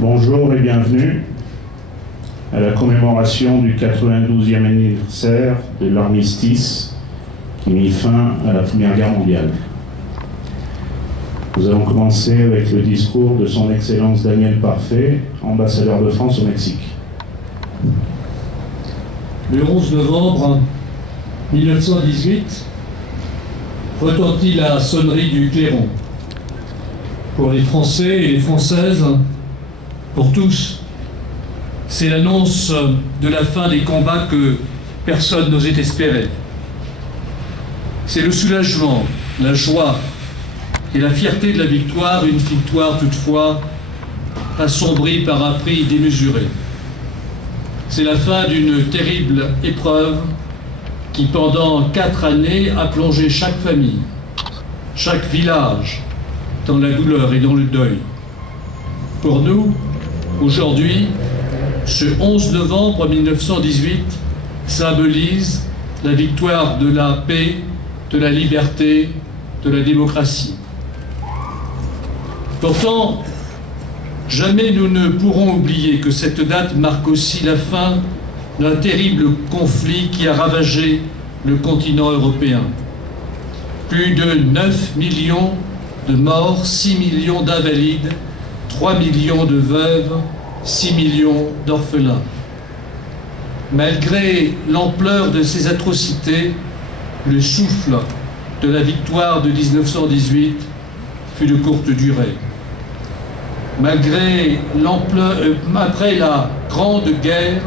Bonjour et bienvenue à la commémoration du 92e anniversaire de l'armistice qui mit fin à la Première Guerre mondiale. Nous allons commencer avec le discours de son Excellence Daniel Parfait, ambassadeur de France au Mexique. Le 11 novembre 1918, retentit la sonnerie du clairon. Pour les Français et les Françaises, pour tous, c'est l'annonce de la fin des combats que personne n'osait espérer. C'est le soulagement, la joie et la fierté de la victoire, une victoire toutefois assombrie par un prix démesuré. C'est la fin d'une terrible épreuve qui, pendant 4 années, a plongé chaque famille, chaque village, dans la douleur et dans le deuil. Pour nous, aujourd'hui, ce 11 novembre 1918 symbolise la victoire de la paix, de la liberté, de la démocratie. Pourtant, jamais nous ne pourrons oublier que cette date marque aussi la fin d'un terrible conflit qui a ravagé le continent européen. Plus de 9 millions de morts, 6 millions d'invalides, 3 millions de veuves, 6 millions d'orphelins. Malgré l'ampleur de ces atrocités, le souffle de la victoire de 1918 fut de courte durée. Après la Grande Guerre,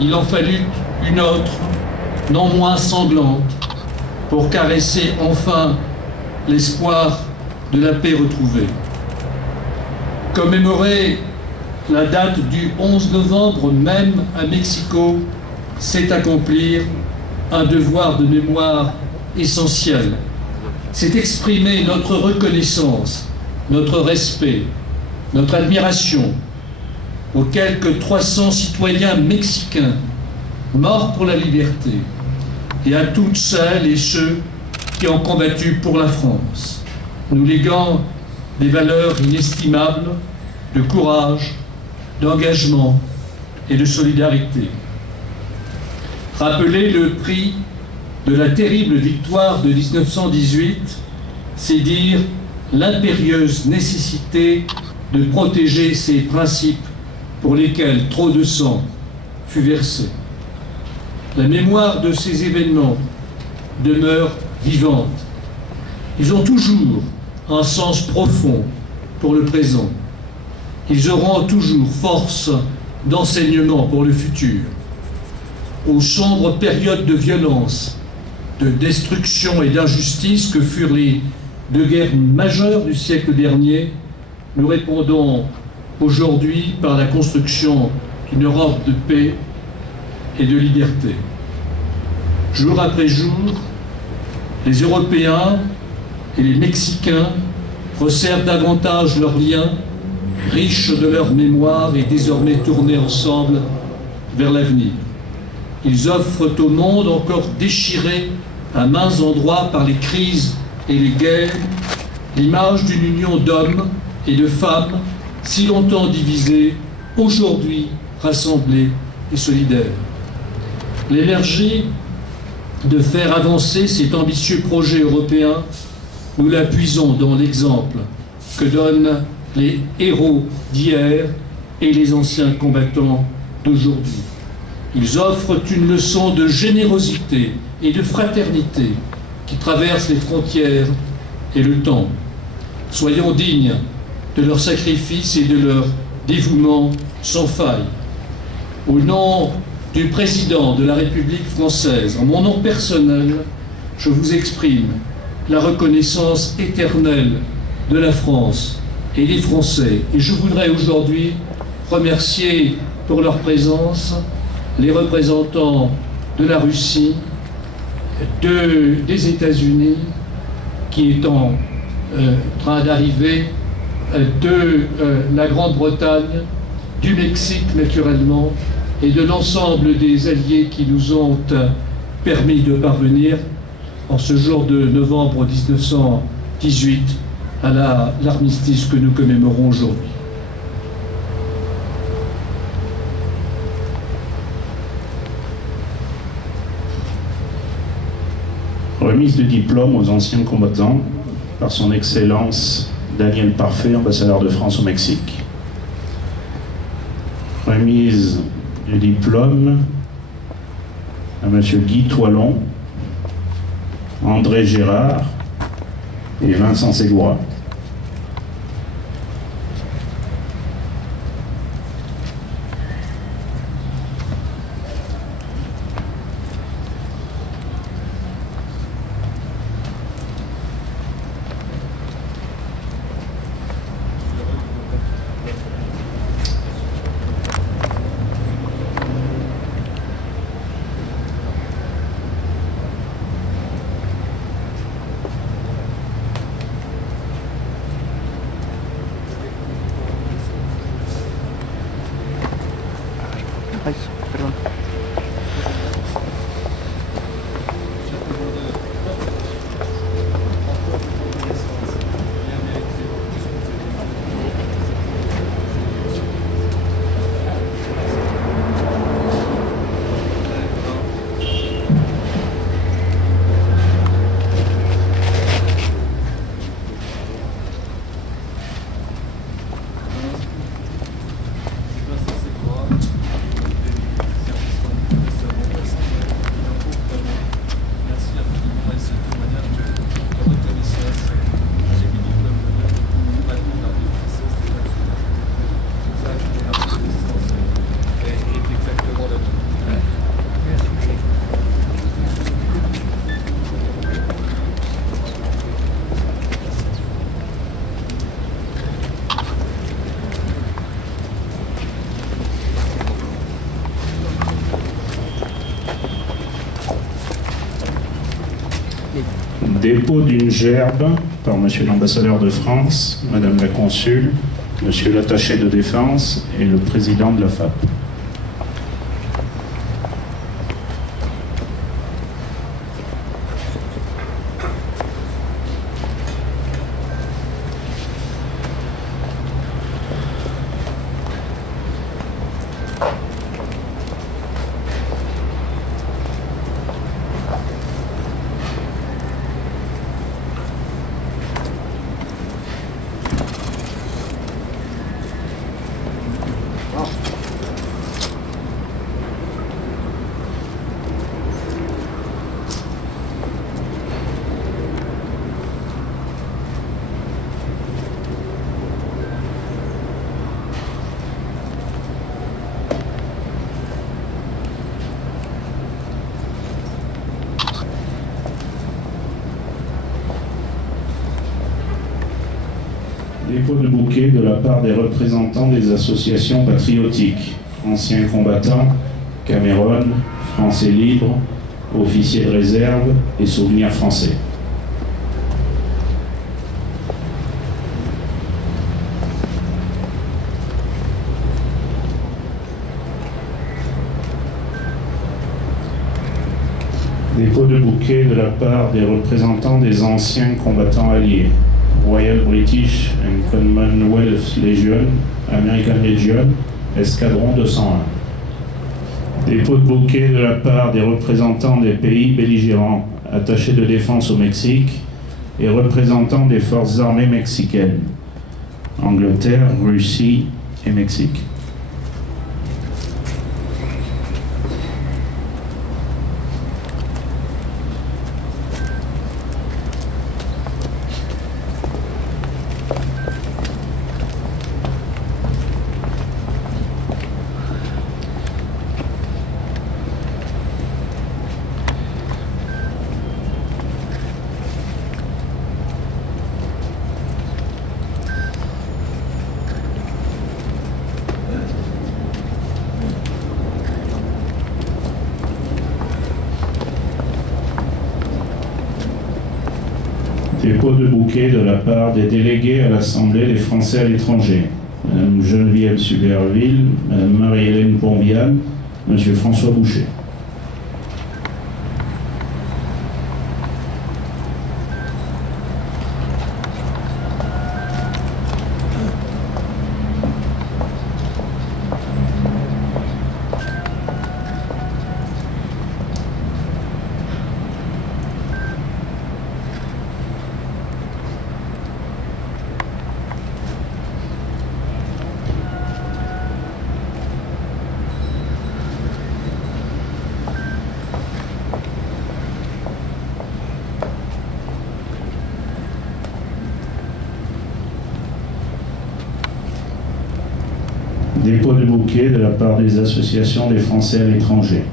il en fallut une autre, non moins sanglante, pour caresser enfin l'espoir de la paix retrouvée. Commémorer la date du 11 novembre même à Mexico, c'est accomplir un devoir de mémoire essentiel. C'est exprimer notre reconnaissance, notre respect, notre admiration aux quelques 300 citoyens mexicains morts pour la liberté et à toutes celles et ceux qui ont combattu pour la France, nous léguant des valeurs inestimables de courage, d'engagement et de solidarité. Rappeler le prix de la terrible victoire de 1918, c'est dire l'impérieuse nécessité de protéger ces principes pour lesquels trop de sang fut versé. La mémoire de ces événements demeure vivante. Ils ont toujours un sens profond pour le présent. Ils auront toujours force d'enseignement pour le futur. Aux sombres périodes de violence, de destruction et d'injustice que furent les 2 guerres majeures du siècle dernier, nous répondons aujourd'hui par la construction d'une Europe de paix et de liberté. Jour après jour, les Européens et les Mexicains resserrent davantage leurs liens, riches de leur mémoire et désormais tournés ensemble vers l'avenir. Ils offrent au monde encore déchiré à maints endroits par les crises et les guerres l'image d'une union d'hommes et de femmes si longtemps divisés, aujourd'hui rassemblés et solidaires. L'énergie de faire avancer cet ambitieux projet européen, nous la puisons dans l'exemple que donnent les héros d'hier et les anciens combattants d'aujourd'hui. Ils offrent une leçon de générosité et de fraternité qui traverse les frontières et le temps. Soyons dignes de leur sacrifice et de leur dévouement sans faille. Au nom du président de la République française, en mon nom personnel, je vous exprime la reconnaissance éternelle de la France et des Français. Et je voudrais aujourd'hui remercier pour leur présence les représentants de la Russie, des États-Unis, qui est en train d'arriver, de la Grande-Bretagne, du Mexique naturellement, et de l'ensemble des alliés qui nous ont permis de parvenir en ce jour de novembre 1918 à l'armistice que nous commémorons aujourd'hui. remise de diplôme aux anciens combattants par son Excellence Daniel Parfait, ambassadeur de France au Mexique. Remise du diplôme à M. Guy Toilon, André Gérard et Vincent Ségura. Ay, perdón. Dépôt d'une gerbe par Monsieur l'ambassadeur de France, Madame la consul, Monsieur l'attaché de défense et le président de la FAP. Dépôt de bouquet de la part des représentants des associations patriotiques, anciens combattants, Cameroun, Français libres, officiers de réserve et souvenirs français. Dépôt de bouquet de la part des représentants des anciens combattants alliés, Royal British and Commonwealth Legion, American Legion, Escadron 201. Dépôt de bouquet de la part des représentants des pays belligérants, attachés de défense au Mexique et représentants des forces armées mexicaines, Angleterre, Russie et Mexique. Dépôt de bouquet de la part des délégués à l'Assemblée des Français à l'étranger, Madame Geneviève Suberville, Madame Marie-Hélène Ponvial, Monsieur François Boucher. Dépôt de bouquets de la part des associations des Français à l'étranger.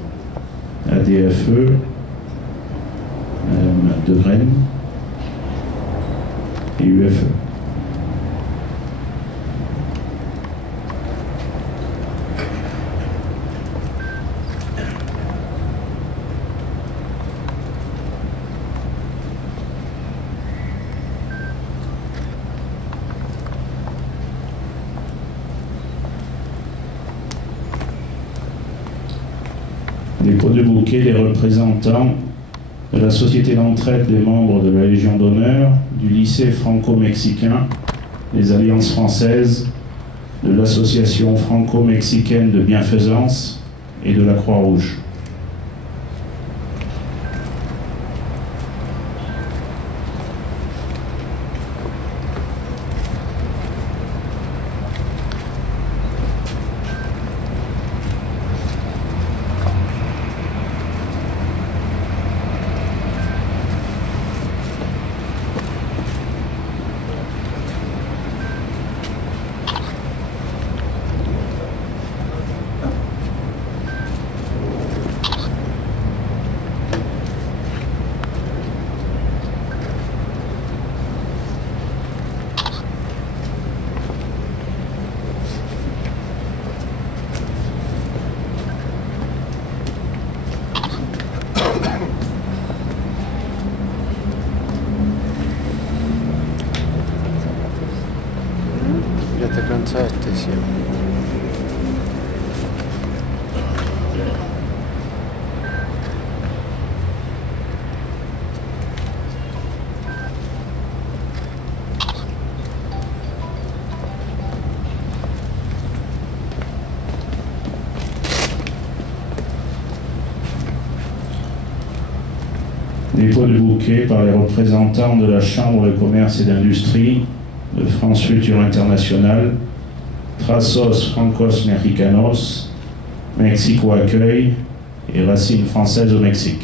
ADFE, Madame De Graine et UFE. Dépôt de bouquet des représentants de la Société d'entraide des membres de la Légion d'honneur, du lycée franco-mexicain, des Alliances françaises, de l'Association franco-mexicaine de bienfaisance et de la Croix-Rouge. Ya te cansaste siempre. Dépôt de bouquet par les représentants de la Chambre de commerce et d'industrie, de France Futur International, Trasos Francos Mexicanos, Mexico Accueil et Racines françaises au Mexique.